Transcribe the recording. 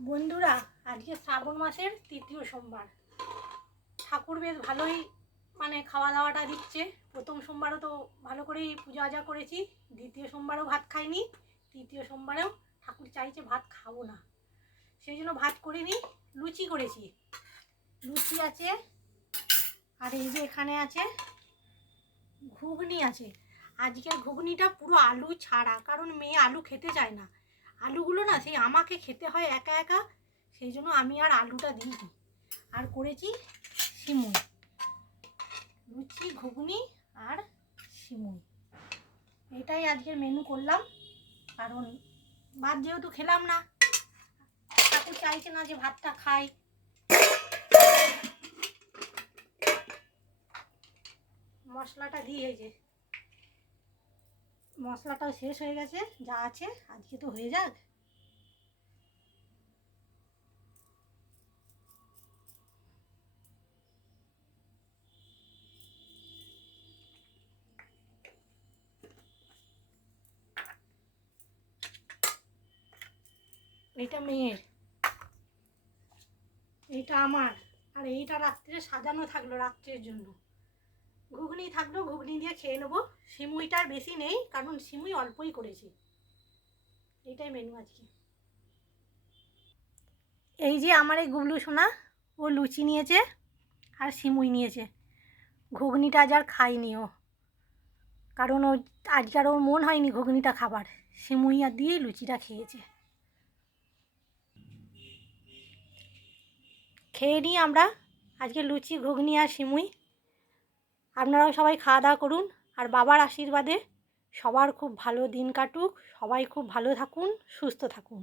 বন্ধুরা, আজকে শ্রাবণ মাসের তৃতীয় সোমবার। ঠাকুর বেশ ভালোই খাওয়া দাওয়াটা দিচ্ছে। প্রথম সোমবারও তো ভালো করেই পূজা আজা করেছি, দ্বিতীয় সোমবারেও ভাত খাইনি, তৃতীয় সোমবারেও ঠাকুর চাইছে ভাত খাবো না, সেই জন্য ভাত করিনি, লুচি করেছি। লুচি আছে, আর এই যে এখানে আছে ঘুগনি আছে। আজকের ঘুগনিটা পুরো আলু ছাড়া, কারণ মেয়ে আলু খেতে চায় না। আলুগুলো না সেই আমাকে খেতে হয় একা একা, সেই জন্য আমি আর আলুটা দিইনি। আর করেছি সিমুই, লুচি ঘুগনি আর সিমুই, এটাই আজকের মেনু করলাম। কারণ ভাত যেহেতু খেলাম না, ঠাকুর চাইছে না যে ভাতটা খাই। মশলাটা দিয়ে, এই যে মশলাটাও শেষ হয়ে গেছে, যা আছে আজকে তো হয়ে যাক। এটা মেয়ের, এইটা আমার, আর এইটা রাত্রে সাজানো থাকলো রাত্রের জন্য। ঘুগনি থাকলো, ঘুগনি দিয়ে খেয়ে নেবো। সিমুইটার বেশি নেই, কারণ সিমুই অল্পই করেছি। এইটাই মেনু আজকে। এই যে আমার এই গুবলু সোনা, ও লুচি নিয়েছে আর সিমুই নিয়েছে। ঘুগনিটা আজ আর খাইনি ও, কারণ ও আজকার ওর মন হয়নি ঘুগনিটা খাবার, সিমুই আর দিয়ে লুচিটা খেয়েছে। খেয়ে নিই আমরা আজকে লুচি ঘুগনি আর সিমুই। আপনারাও সবাই খাওয়া দাওয়া করুন, আর বাবার আশীর্বাদে সবার খুব ভালো দিন কাটুক, সবাই খুব ভালো থাকুন, সুস্থ থাকুন।